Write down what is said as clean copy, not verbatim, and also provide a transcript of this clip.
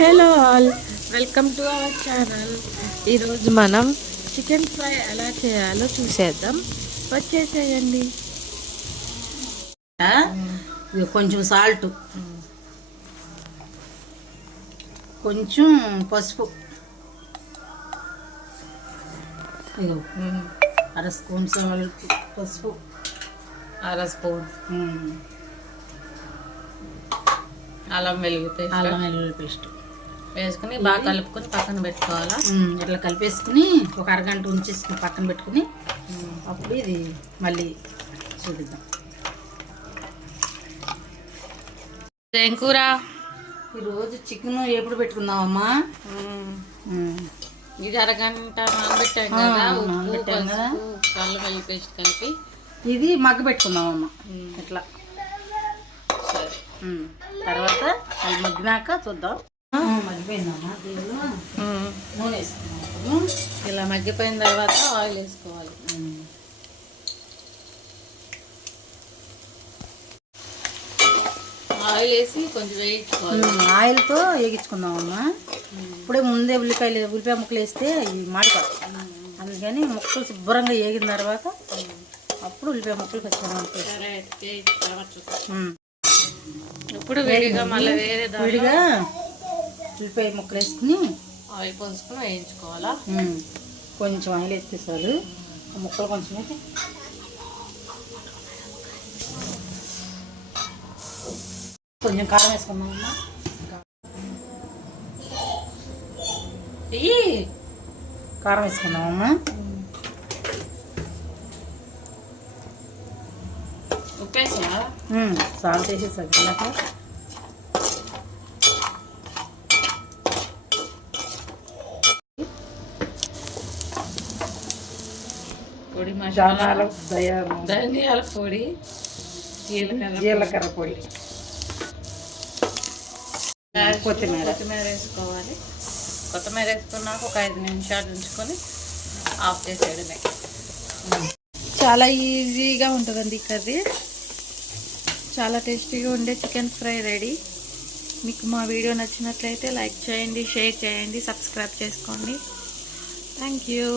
Hello all, welcome to our channel. ఈరోజు మనం chicken fry ఎలా చేయాలో చూసేద్దాం. వచ్చేసేయండి. కొంచెం సాల్ట్, కొంచెం పసుపు, అర స్పూన్ సాల్ట్, పసుపు అర స్పూన్, అల్లం వెల్లుల్లి పేస్ట్ వేసుకుని బాగా కలుపుకొని పక్కన పెట్టుకోవాలా. ఇట్లా కలిపేసుకుని ఒక అరగంట ఉంచేసుకుని పక్కన పెట్టుకుని అప్పుడు ఇది మళ్ళీ చూపిద్దాం. ఏం కూర? ఈరోజు చికెన్ ఎప్పుడు పెట్టుకుందామమ్మా? ఇది అరగంట నానబెట్టాం కదా. ఉప్పు, పసుపు, అల్లం వెల్లుల్లి పేస్ట్ కలిపి ఇది మగ్గ పెట్టుకుందామమ్మా. ఇట్లా సరే, తర్వాత అది మగ్గినాక చూద్దాం. మగ్గిపోయిందమ్మా. దీనిలో నూనె వేసుకున్నాము. ఇలా మగ్గిపోయిన తర్వాత ఆయిల్ వేసుకోవాలి. ఆయిల్ వేసి కొంచెం వేయించుకోవాలి. ఆయిల్తో వేగించుకుందామమ్మా. ఇప్పుడే ముందే ఉల్లిపాయ ముక్కలు వేస్తే ఇవి మాడిపోతాయి. అందుకని ముక్కలు శుభ్రంగా వేగిన తర్వాత అప్పుడు ఉల్లిపాయ ముక్కలు పచ్చిమిరపకాయలు ఇప్పుడు విడిగా మళ్ళీ విడిగా ఉల్లిపాయ ముక్కలు వేసుకుని ఆయిల్ పోసుకుని వేయించుకోవాలా. కొంచెం ఆయిల్ వేస్తే చాలు. ముక్కలు కొంచెం అయితే కొంచెం కారం వేసుకుందామమ్మా. కారం వేసుకుందామమ్మా. ఉప్పేసా? సాల్ట్ వేసేసాక పొడి మసాలా, ధనియాల పొడి, జీలకర్ర పొడి, కొత్తిమీర వేసుకోవాలి. కొత్తిమీర వేసుకున్నాక ఒక 5 నిమిషాలు ఉంచుకొని ఆఫ్ చేసేయడమే. చాలా ఈజీగా ఉంటుందండి ఈ కర్రీ. చాలా టేస్టీగా ఉండే చికెన్ ఫ్రై రెడీ. మీకు మా వీడియో నచ్చినట్లయితే లైక్ చేయండి, షేర్ చేయండి, సబ్స్క్రైబ్ చేసుకోండి. Thank you.